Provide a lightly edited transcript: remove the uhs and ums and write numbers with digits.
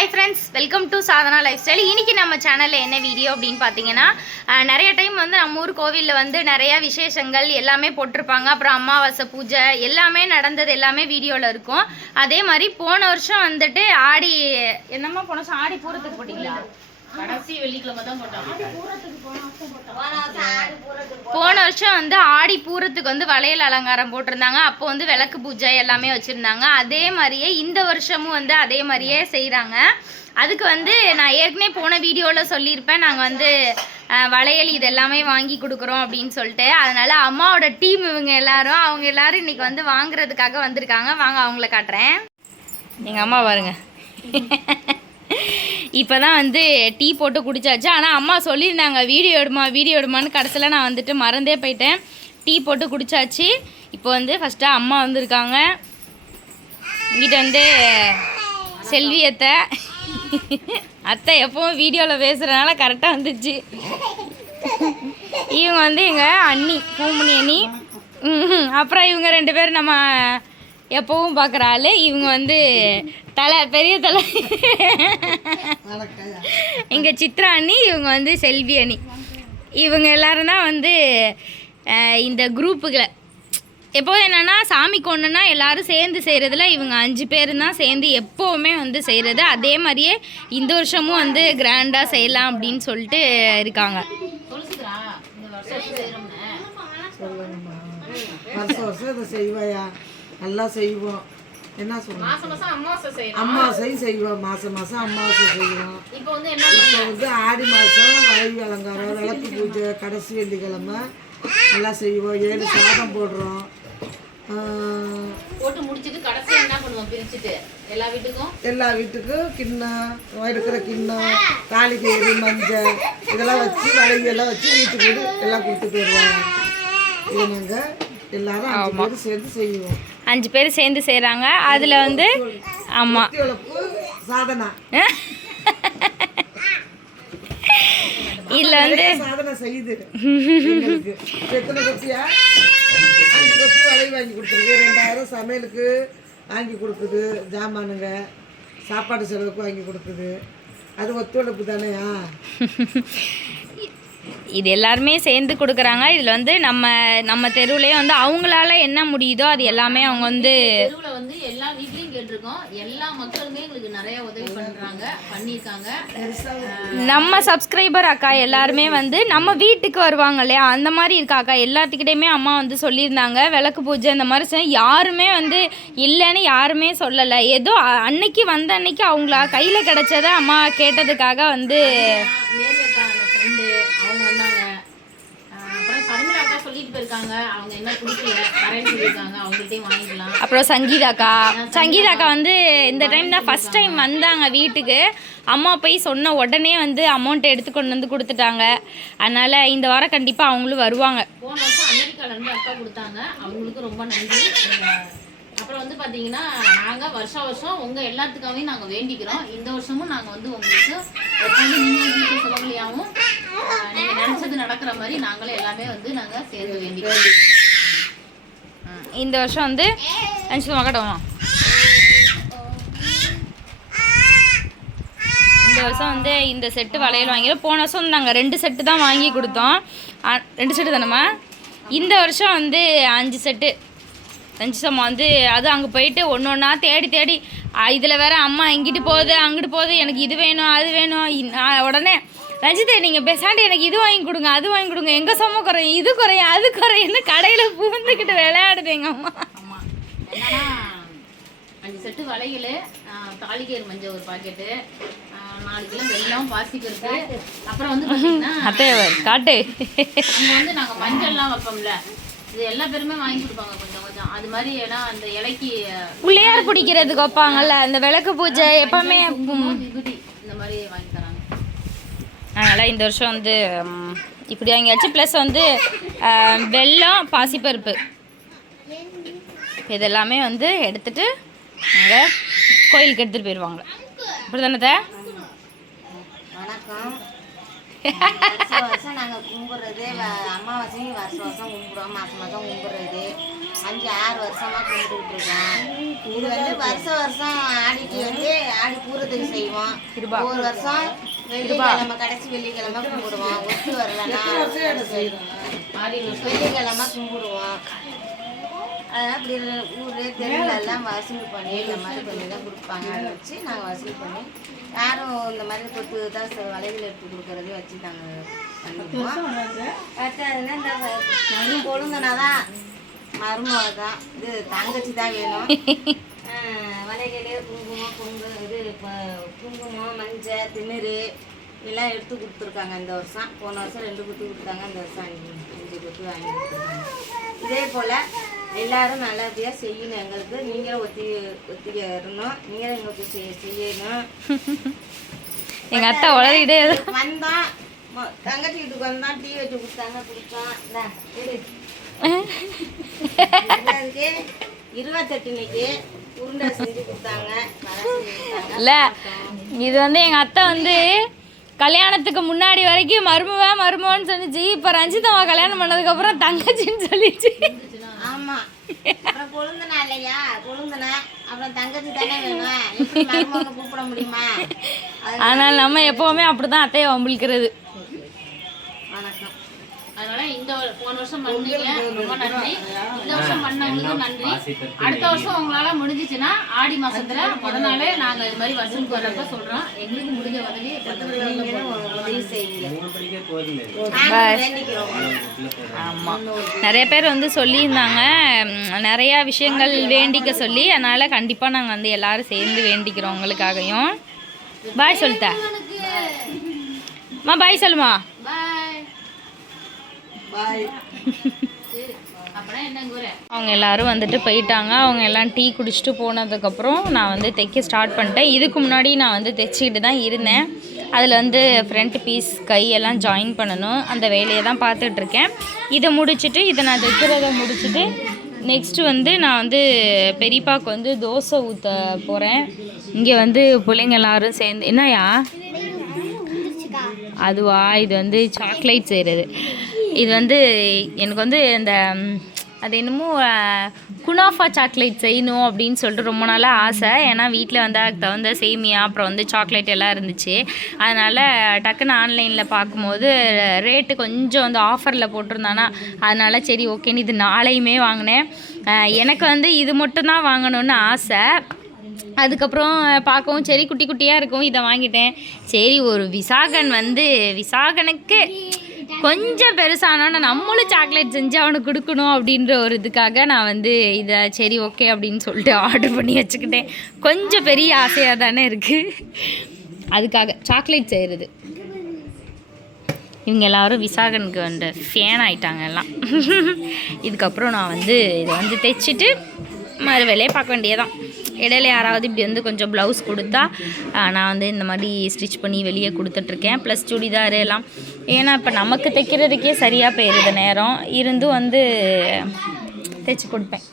Hi friends, welcome to Sadhana life style. இன்றைக்கி நம்ம சேனலில் என்ன வீடியோ அப்படின்னு பார்த்தீங்கன்னா, நிறைய டைம் வந்து நம்ம ஊர் கோவிலில் வந்து நிறையா விசேஷங்கள் எல்லாமே போட்டிருப்பாங்க. அப்புறம் அமாவாசை பூஜை எல்லாமே நடந்தது எல்லாமே வீடியோவில் இருக்கும். அதே மாதிரி போன வருஷம் வந்துட்டு ஆடி என்னம்மா போன வருஷம் ஆடி பூரத்துக்கு போட்டிங்களா? கடைசி வெள்ளிக்கிழமை தான் போட்டாங்க. போன வருஷம் வந்து ஆடி பூரத்துக்கு வந்து வளையல் அலங்காரம் போட்டிருந்தாங்க. அப்போ வந்து விளக்கு பூஜை எல்லாமே வச்சுருந்தாங்க. அதே மாதிரியே இந்த வருஷமும் வந்து அதே மாதிரியே செய்கிறாங்க. அதுக்கு வந்து நான் ஏற்கனவே போன வீடியோவில் சொல்லியிருப்பேன், நாங்கள் வந்து வளையல் இது எல்லாமே வாங்கி கொடுக்குறோம் அப்படின்னு சொல்லிட்டு. அதனால் அம்மாவோட டீம் இவங்க எல்லாரும் அவங்க எல்லாரும் இன்றைக்கி வந்து வாங்குறதுக்காக வந்திருக்காங்க. வாங்க அவங்கள காட்டுறேன். எங்கள் அம்மா பாருங்க. இப்போ தான் வந்து டீ போட்டு குடிச்சாச்சு. ஆனால் அம்மா சொல்லியிருந்தாங்க வீடியோ எடுமான்னு. கடைசியில் நான் வந்துட்டு மறந்தே போயிட்டேன். டீ போட்டு குடிச்சாச்சு. இப்போ வந்து ஃபஸ்ட்டாக அம்மா வந்திருக்காங்க. இங்கிட்ட வந்து செல்வி அத்தை எப்பவும் வீடியோவில் பேசுகிறதுனால கரெக்டாக வந்துச்சு. இவங்க வந்து எங்கள் அண்ணி பூமணி அண்ணி. அப்புறம் இவங்க ரெண்டு பேரும் நம்ம எப்பவும் பார்க்குற ஆள். இவங்க வந்து பெரிய தலை எங்கள் சித்ரா அண்ணி. இவங்க வந்து செல்வி அண்ணி. இவங்க எல்லோரும் தான் வந்து இந்த குரூப்புகளை எப்போது என்னென்னா சாமிக்கு ஒன்றுனா எல்லோரும் சேர்ந்து செய்கிறதுல இவங்க 5 பேர் தான் சேர்ந்து எப்போவுமே வந்து செய்கிறது. அதே மாதிரியே இந்த வருஷமும் வந்து கிராண்டாக செய்யலாம் அப்படின்னு சொல்லிட்டு இருக்காங்க. வருஷம் இதை செய்வாயா, நல்லா செய்வோம். என்ன சொல்லுவோம், அமாவாசை செய்வோம். மாதம் அமாவாசை செய்வோம். இப்போ வந்து ஆடி மாதம் வளைவி அலங்காரம், விளக்கு பூஜை, கடைசி வெள்ளிக்கிழமை நல்லா செய்வோம். 7 சாதம் போடுறோம். போட்டு முடிச்சுட்டு கடைசி என்ன பண்ணுவோம், பிரிச்சுட்டு எல்லா வீட்டுக்கும் கிண்ணம் இருக்கிற கிண்ணம், தாலிக்கயிறு, மஞ்சள் இதெல்லாம் வச்சு வளைவியெல்லாம் வச்சு வீட்டுக்கு எல்லாம் கொடுத்து போயிடுவாங்க. இது நாங்கள் எல்லாரும் 5 பேர் சேர்ந்து செய்வோம். 5 பேர் சேர்ந்து செய்கிறாங்க. அதில் வந்து ஆமாம் சாதனா இதில் வந்து சாதனை செய்யுது. எத்தனை கொத்தியா 5 கொத்தி வளைவி வாங்கி கொடுத்துருக்கு. 2000 சமையலுக்கு வாங்கி கொடுக்குது. ஜாமானுங்க சாப்பாடு செலவுக்கு வாங்கி கொடுக்குது. அது ஒத்துழைப்பு தானேயா. இது எல்லாருமே சேர்ந்து கொடுக்குறாங்க. இதில் வந்து நம்ம தெருவுலேயே வந்து அவங்களால என்ன முடியுதோ அது எல்லாமே அவங்க வந்து தெருவில் வந்து எல்லா வீட்லையும் கேட்டிருக்கோம். எல்லா மக்களுமே எங்களுக்கு நிறைய உதவி பண்ணியிருக்காங்க. நம்ம சப்ஸ்கிரைபர் அக்கா எல்லாருமே வந்து நம்ம வீட்டுக்கு வருவாங்க இல்லையா, அந்த மாதிரி இருக்கா அக்கா. எல்லாத்துக்கிட்டையுமே அம்மா வந்து சொல்லியிருந்தாங்க விளக்கு பூஜை இந்த மாதிரி யாருமே வந்து இல்லைன்னு யாருமே சொல்லலை. ஏதோ அன்னைக்கு வந்த அன்னைக்கு அவங்களா கையில் கிடச்சதை அம்மா கேட்டதுக்காக வந்து அவங்க வந்தாங்க. அப்புறம் சர்மிளாக்கா சொல்லிட்டு போயிருக்காங்க, அவங்க என்ன பிடிக்கல வரேன்னு சொல்லியிருக்காங்க, அவங்கள்ட்டையும் வாங்கிக்கலாம். அப்புறம் சங்கீதாக்கா வந்து இந்த டைம் தான் ஃபஸ்ட் டைம் வந்தாங்க வீட்டுக்கு. அம்மா போய் சொன்ன உடனே வந்து அமௌண்ட் எடுத்து கொண்டு வந்து கொடுத்துட்டாங்க. அதனால் இந்த வாரம் கண்டிப்பாக அவங்களும் வருவாங்க. போன வருஷம் அமெரிக்காவிலேருந்து அக்கா கொடுத்தாங்க, அவங்களுக்கு ரொம்ப நன்றி. அப்புறம் வந்து பார்த்தீங்கன்னா நாங்கள் வருஷம் உங்கள் எல்லாத்துக்காகவே நாங்கள் வேண்டிக்கிறோம். இந்த வருஷமும் நாங்கள் வந்து உங்களுக்கு நீங்கள் வீட்டு செலவுலையாகவும் நீங்கள் நினச்சது நடக்கிற மாதிரி நாங்களே எல்லாமே வந்து நாங்கள் சேர்ந்து வேண்டிக்கிறோம். இந்த வருஷம் வந்து கட்டணும். இந்த வருஷம் வந்து இந்த செட்டு வளையல் வாங்கிடும். போன வருஷம் வந்து நாங்கள் 2 செட்டு தான் வாங்கி கொடுத்தோம். 2 செட்டு தானேம்மா. இந்த வருஷம் வந்து 5 செட்டு ரஞ்சிதம்மா வந்து அது அங்கே போயிட்டு ஒன்று ஒன்றா தேடி இதில் வேறு அம்மா இங்கிட்டு போகுது அங்கிட்டு போகுது, எனக்கு இது வேணும் அது வேணும். உடனே ரஞ்சிதே நீங்கள் பேசாண்டி எனக்கு இது வாங்கி கொடுங்க அது வாங்கி கொடுங்க, எங்கள் சொம்ம குறையும் இது குறையும் அது குறையுன்னு கடையில் பூந்துக்கிட்டு விளையாடுது எங்கள் அம்மா. ஆமாம், என்னன்னா 5 செட்டு வளையல், தாலிக்கயிறு மஞ்சள் ஒரு பாக்கெட்டு, 4 கிலோ வெல்லம், பாசிப்பருப்பு. அப்புறம் வந்து பார்த்தீங்கன்னா காட்டு அங்கே வந்து நாங்கள் மஞ்சள்லாம் வைப்போம்ல, இது எல்லா பேருமே வாங்கி கொடுப்பாங்க கொஞ்சம் கொஞ்சம். அது மாதிரி ஏன்னா அந்த இலைக்கு பிள்ளையார் பிடிக்கிறதுக்கு வைப்பாங்கல்ல அந்த விளக்கு பூஜை எப்பவுமே விகுதி இந்த மாதிரி வாங்கி தராங்க. அதனால் இந்த வருஷம் வந்து இப்படி வாங்கியாச்சு. ப்ளஸ் வந்து வெல்லம், பாசிப்பருப்பு இதெல்லாமே வந்து எடுத்துகிட்டு அங்கே கோயிலுக்கு எடுத்துகிட்டு போயிடுவாங்க. அப்படி தானே? வணக்கம். வருஷம் வருஷம் நாங்கள் கும்பிட்றது அமாவாசையும் வருஷம் வருஷம் கும்பிடுவோம், மாதம் மாதம் கும்பிட்றது 5-6 வருஷமாக கும்பிட்டுக்கிட்டு இருக்கோம். இது வந்து வருஷம் வருஷம் ஆடிக்கு வந்து ஆடி பூரத்துக்கு செய்வோம். ஒவ்வொரு வருஷம் வெள்ளிக்கிழமை கடைசி வெள்ளிக்கிழமை கும்பிடுவோம். ஒத்து வரலன்னா வெள்ளிக்கிழமை கும்பிடுவோம். அதனால் இப்படி ஊர் தெருவிலெல்லாம் வசூல் பண்ணி இந்த மாதிரி கொஞ்சம் தான் கொடுப்பாங்க. அதை வச்சு நாங்கள் வசூல் பண்ணி யாரும் இந்த மாதிரி கொத்து தான் வளைவில் எடுத்து கொடுக்குறதே வச்சு நாங்கள் பண்ணிக்குவோம். அடுத்ததுன்னா இந்த கொழுந்தனா தான் மருமக தான், இது தங்கச்சி தான் வேணும். வளைகளே குங்குமம் மஞ்சள் திமிரு எல்லாம் எடுத்து கொடுத்துருக்காங்க இந்த வருஷம். போன வருஷம் 2 குத்து கொடுத்தாங்க, இந்த வருஷம் 5 குத்து வாங்கி கொடுத்துருக்காங்க. இதே போல் எல்லாரும் நல்லபடியாக செய்யணும். எங்களுக்கு நீங்களும் ஒத்திக இருக்கணும், நீங்களும் எங்களுக்கு செய்யணும். எங்கள் அத்தை உளறிக்கிட்டே வந்தோம், தங்கச்சி வீட்டுக்கு வந்தோம், டீ வச்சு கொடுத்தாங்க, குடித்தோம். அதுக்கு 28 இன்னைக்கு உருண்டை செஞ்சு கொடுத்தாங்க. இல்லை, இது வந்து எங்கள் அத்தை வந்து கல்யாணத்துக்கு முன்னாடி வரைக்கும் மருமவன்னு சொன்னிச்சு. இப்போ ரஞ்சிதம்மா கல்யாணம் பண்ணதுக்கப்புறம் தங்கச்சின்னு சொல்லிச்சு. ஆமாம், அப்புறம் கொழுந்தனா இல்லையா, கொழுந்தனா அப்புறம் தங்கச்சி தானே வேணும், எப்படி மருமகனை கூப்பிட முடியுமா? ஆனால் நம்ம எப்போவுமே அப்படி தான் அத்தையை வம்பிழுக்கிறது. வணக்கம். அதனால இந்த போன வருஷம் பண்ணீங்க, ரொம்ப நன்றி. இந்த வருஷம் பண்ணவங்களுக்கும் நன்றி. அடுத்த வருஷம் உங்களால முடிஞ்சிச்சுன்னா ஆடி மாசத்துல முத நாளே நாங்க இது மாதிரி வசூலுக்கு வர்றப்ப சொல்றோம். எங்களுக்கு முடிஞ்ச உதவி உதவி செய்யுங்க. ஆமாம், நிறைய பேர் வந்து சொல்லியிருந்தாங்க நிறையா விஷயங்கள் வேண்டிக்க சொல்லி. அதனால் கண்டிப்பாக நாங்கள் வந்து எல்லோரும் சேர்ந்து வேண்டிக்கிறோம் உங்களுக்காகவும். பாய் சொல்லிட்டேன் பாய் சொல்லுமா. பாய். அவங்க எல்லாரும் வந்துட்டு போயிட்டாங்க. அவங்க எல்லாம் டீ குடிச்சிட்டு போனதுக்கப்புறம் நான் வந்து தைக்க ஸ்டார்ட் பண்ணிட்டேன். இதுக்கு முன்னாடி நான் வந்து தைச்சிக்கிட்டு தான் இருந்தேன். அதில் வந்து ஃப்ரண்ட் பீஸ் கையெல்லாம் ஜாயின் பண்ணணும், அந்த வேலையை தான் பார்த்துட்ருக்கேன். இதை முடிச்சுட்டு இதை நான் தைக்கிறத முடிச்சுட்டு நெக்ஸ்ட்டு வந்து நான் வந்து பெரியப்பாவுக்கு வந்து தோசை ஊற்ற போகிறேன். இங்கே வந்து பிள்ளைங்க எல்லோரும் சேர்ந்து என்னையா அதுவா, இது வந்து சாக்லேட் செய்கிறது. இது வந்து எனக்கு வந்து இந்த அது என்னமோ குனாஃபா சாக்லேட் செய்யணும் அப்படின்னு சொல்லிட்டு ரொம்ப நாளாக ஆசை. ஏன்னா வீட்டில் வந்து அதுக்கு தகுந்த சேமியா அப்புறம் வந்து சாக்லேட் எல்லாம் இருந்துச்சு. அதனால் டக்குன்னு ஆன்லைனில் பார்க்கும்போது ரேட்டு கொஞ்சம் வந்து ஆஃபரில் போட்டிருந்தானா, அதனால் சரி ஓகேன்னு இது நாளையுமே வாங்கினேன். எனக்கு வந்து இது மட்டும்தான் வாங்கணுன்னு ஆசை. அதுக்கப்புறம் பார்க்கவும் சரி குட்டி குட்டியாக இருக்கும், இதை வாங்கிட்டேன். சரி ஒரு விசாகனுக்கு கொஞ்சம் பெருசானோன்னா நம்மளும் சாக்லேட் செஞ்சு அவனுக்கு கொடுக்கணும் அப்படின்ற ஒரு இதுக்காக நான் வந்து இதை சரி ஓகே அப்படின்னு சொல்லிட்டு ஆர்டர் பண்ணி வச்சுக்கிட்டேன். கொஞ்சம் பெரிய ஆசையாக தானே இருக்குது, அதுக்காக சாக்லேட் செய்கிறது. இவங்க எல்லோரும் விசாகனுக்கு வந்து ஃபேன் ஆகிட்டாங்க எல்லாம். இதுக்கப்புறம் நான் வந்து இதை வந்து தைச்சிட்டு மறு வேலையை பார்க்க வேண்டியதான். இடையில யாராவது இப்படி வந்து கொஞ்சம் ப்ளவுஸ் கொடுத்தா நான் வந்து இந்த மாதிரி ஸ்டிச் பண்ணி வெளியே கொடுத்துட்ருக்கேன். ப்ளஸ் சுடிதார் எல்லாம். ஏன்னா இப்போ நமக்கு தைக்கிறதுக்கே சரியாக போயிடுது நேரம், இருந்தும் வந்து தைச்சி கொடுப்பேன்.